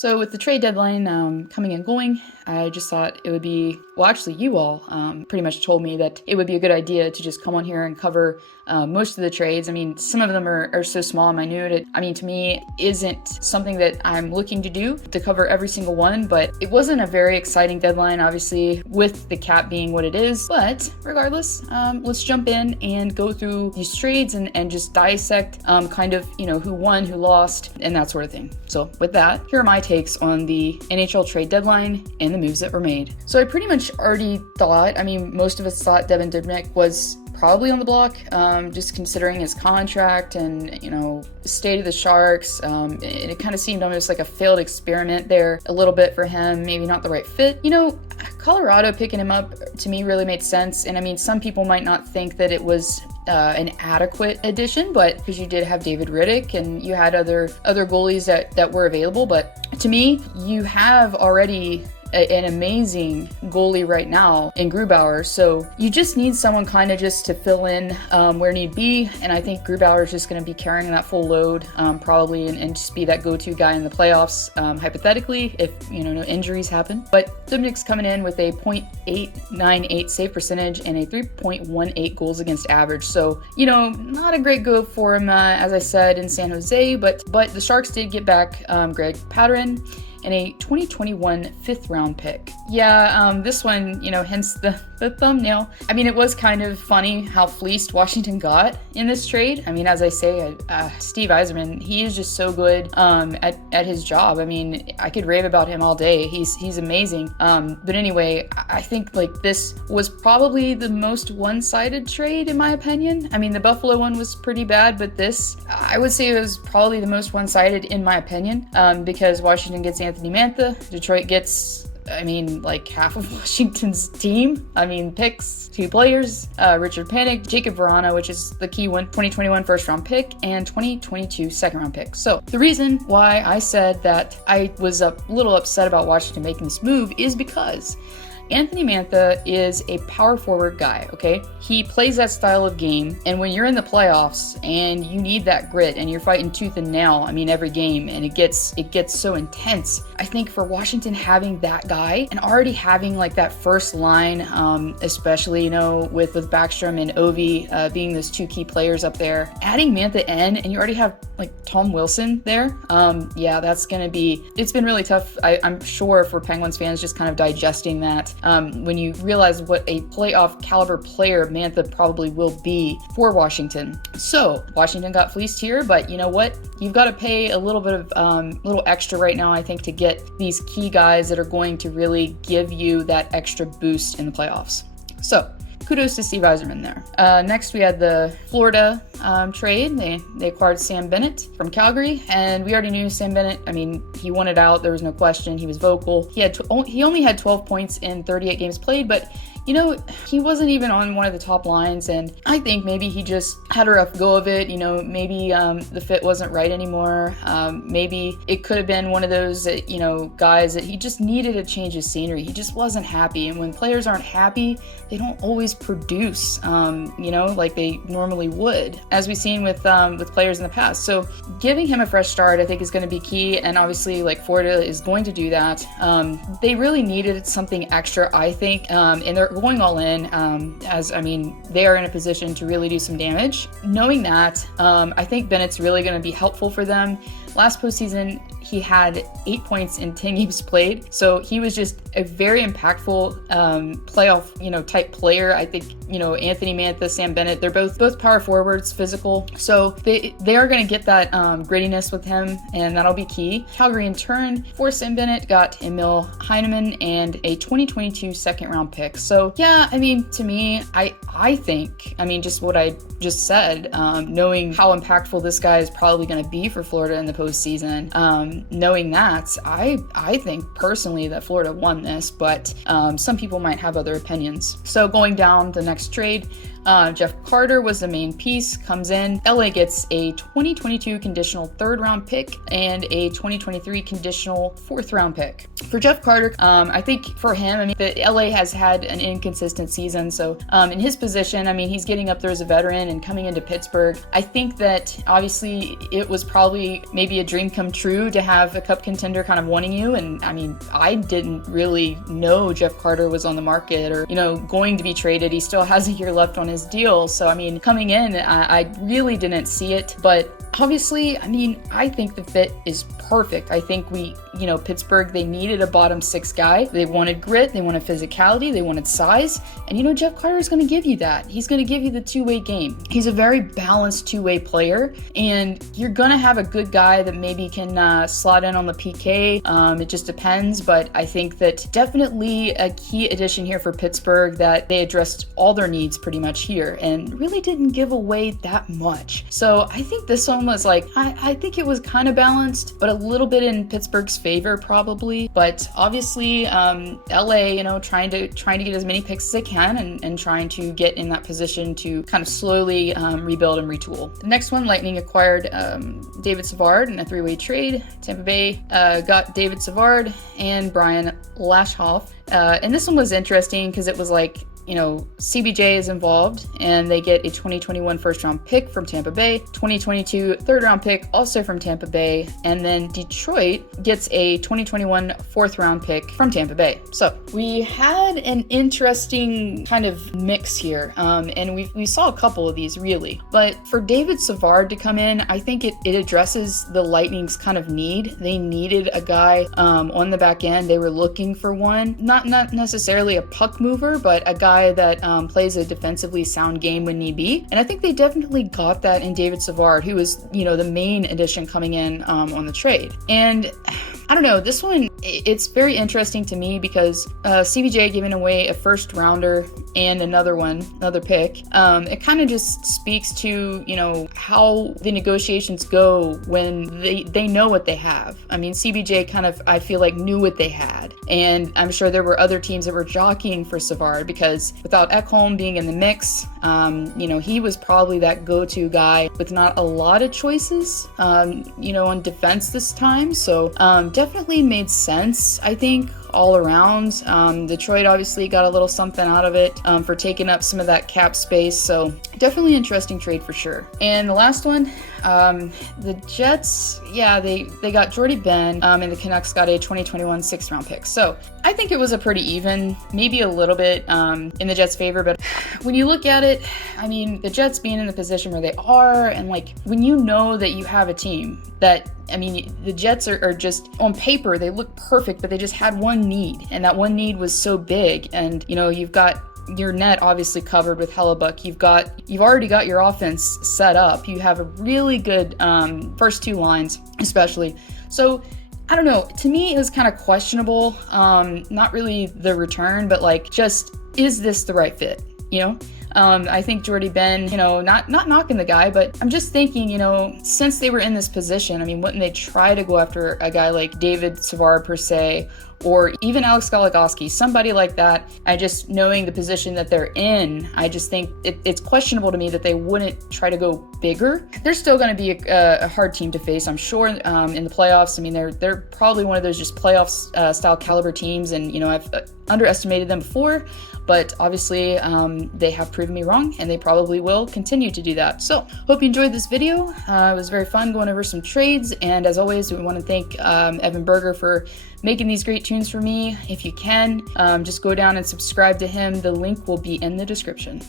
So with the trade deadline coming and going, I just thought it would be, well, actually you all pretty much told me that it would be a good idea to just come on here and cover most of the trades. I mean, some of them are so small and minute. To me, isn't something that I'm looking to do, to cover every single one, but it wasn't a very exciting deadline, obviously, with the cap being what it is. But regardless, let's jump in and go through these trades and just dissect kind of, who won, who lost, and that sort of thing. So with that, here are my takes on the NHL trade deadline and the moves that were made. So I pretty much already thought, most of us thought Dubnyk was probably on the block, just considering his contract and, state of the Sharks. It kind of seemed almost like a failed experiment there a little bit for him, maybe not the right fit. Colorado picking him up to me really made sense. And some people might not think that it was an adequate addition, but because you did have David Riddick and you had other goalies that were available. But to me, you have already an amazing goalie right now in Grubauer, so you just need someone kind of just to fill in where need be, and I think Grubauer is just going to be carrying that full load probably and just be that go-to guy in the playoffs, hypothetically, if no injuries happen. But Dubnyk's coming in with a .898 save percentage and a 3.18 goals against average, so not a great go for him, as I said, in San Jose, but the Sharks did get back Greg Pateryn and a 2021 5th-round pick. Yeah, this one, hence the thumbnail. It was kind of funny how fleeced Washington got in this trade. As I say, Steve Yzerman, he is just so good at his job. I could rave about him all day. He's amazing. But anyway, I think this was probably the most one-sided trade in my opinion. The Buffalo one was pretty bad, but this, I would say it was probably the most one-sided in my opinion, because Washington gets Anthony Mantha, Detroit gets half of Washington's team. Picks, 2 players, Richard Panik, Jacob Verana, which is the key one, 2021 first-round pick, and 2022 second-round pick. So the reason why I said that I was a little upset about Washington making this move is because Anthony Mantha is a power forward guy, okay? He plays that style of game, and when you're in the playoffs and you need that grit and you're fighting tooth and nail, every game, and it gets so intense. I think for Washington having that guy and already having that first line, especially, with Backstrom and Ovi being those 2 key players up there, adding Mantha in, and you already have Tom Wilson there, that's gonna be, it's been really tough, I'm sure, for Penguins fans just kind of digesting that. When you realize what a playoff caliber player Mantha probably will be for Washington. So Washington got fleeced here, but you know what? You've got to pay a little bit of little extra right now, I think, to get these key guys that are going to really give you that extra boost in the playoffs. So kudos to Steve Yzerman there. Next, we had the Florida trade. They acquired Sam Bennett from Calgary, and we already knew Sam Bennett. He wanted out. There was no question. He was vocal. He only had 12 points in 38 games played, but he wasn't even on one of the top lines, and I think maybe he just had a rough go of it. Maybe the fit wasn't right anymore. Maybe it could have been one of those, guys that he just needed a change of scenery. He just wasn't happy, and when players aren't happy, they don't always produce, like they normally would, as we've seen with players in the past. So giving him a fresh start, I think, is going to be key, and obviously, Florida is going to do that. They really needed something extra, I think, and they're going all in, they are in a position to really do some damage. Knowing that, I think Bennett's really going to be helpful for them. Last postseason, he had 8 points in 10 games played, so he was just a very impactful playoff, type player. I think, Anthony Mantha, Sam Bennett, they're both power forwards, physical, so they are going to get that grittiness with him, and that'll be key. Calgary, in turn, for Sam Bennett, got Emil Heineman and a 2022 second-round pick. So yeah, to me, I think, just what I just said, knowing how impactful this guy is probably going to be for Florida in the postseason, knowing that, I think personally that Florida won this, but some people might have other opinions. So going down the next trade, Jeff Carter was the main piece, comes in. LA gets a 2022 conditional 3rd-round pick and a 2023 conditional 4th-round pick. For Jeff Carter, I think for him, LA has had an inconsistent season, so in his position, I mean, he's getting up there as a veteran and coming into Pittsburgh. I think that obviously it was probably maybe a dream come true to have a cup contender kind of wanting you. And I mean, I didn't really know Jeff Carter was on the market or, going to be traded. He still has a year left on his deal. So, I mean, coming in, I really didn't see it. But obviously, I mean, I think the fit is perfect. I think Pittsburgh, they needed a bottom six guy. They wanted grit, they wanted physicality, they wanted size. And Jeff Carter is going to give you that. He's going to give you the two-way game. He's a very balanced two-way player, and you're going to have a good guy that maybe can slot in on the PK. It just depends, but I think that definitely a key addition here for Pittsburgh, that they addressed all their needs pretty much here and really didn't give away that much. So I think this one was I think it was kind of balanced, but a little bit in Pittsburgh's favor probably. But obviously LA, trying to get as many picks as they can and trying to get in that position to kind of slowly rebuild and retool. The next one, Lightning acquired David Savard in a three-way trade. Tampa Bay got David Savard and Brian Lashoff. And this one was interesting because it was CBJ is involved, and they get a 2021 first-round pick from Tampa Bay, 2022 third-round pick also from Tampa Bay, and then Detroit gets a 2021 fourth-round pick from Tampa Bay. So we had an interesting kind of mix here, and we saw a couple of these really. But for David Savard to come in, I think it addresses the Lightning's kind of need. They needed a guy on the back end. They were looking for one, not necessarily a puck mover, but a guy that plays a defensively sound game when need be. And I think they definitely got that in David Savard, who was, the main addition coming in on the trade. And I don't know, this one, it's very interesting to me because CBJ giving away a first rounder and another pick. It kind of just speaks to, how the negotiations go when they know what they have. I mean, CBJ kind of, I feel like, knew what they had. And I'm sure there were other teams that were jockeying for Savard because without Ekholm being in the mix, he was probably that go-to guy with not a lot of choices, on defense this time. So definitely made sense, I think, all around. Detroit obviously got a little something out of it for taking up some of that cap space. So definitely interesting trade for sure. And the last one, the Jets, they got Jordie Benn, and the Canucks got a 2021 sixth-round pick. So I think it was a pretty even, maybe a little bit in the Jets' favor. But when you look at it, I mean, the Jets being in the position where they are, and when you know that you have a team that, I mean, the Jets are just, on paper, they look perfect, but they just had one need, and that one need was so big. And, you've got your net obviously covered with Hellebuck. You've already got your offense set up. You have a really good first two lines, especially. So I don't know. To me, it was kind of questionable. Not really the return, but just, is this the right fit? I think Jordie Benn, not knocking the guy, but I'm just thinking, since they were in this position, I mean, wouldn't they try to go after a guy like David Savard per se, or even Alex Goligoski, somebody like that? I just, knowing the position that they're in, I just think it's questionable to me that they wouldn't try to go bigger. They're still going to be a hard team to face, I'm sure, in the playoffs. I mean, they're probably one of those just playoffs style caliber teams, and I've underestimated them before, but obviously they have proven me wrong, and they probably will continue to do that. So hope you enjoyed this video. It was very fun going over some trades, and as always, we want to thank Evan Berger for making these great tunes for me. If you can, just go down and subscribe to him. The link will be in the description.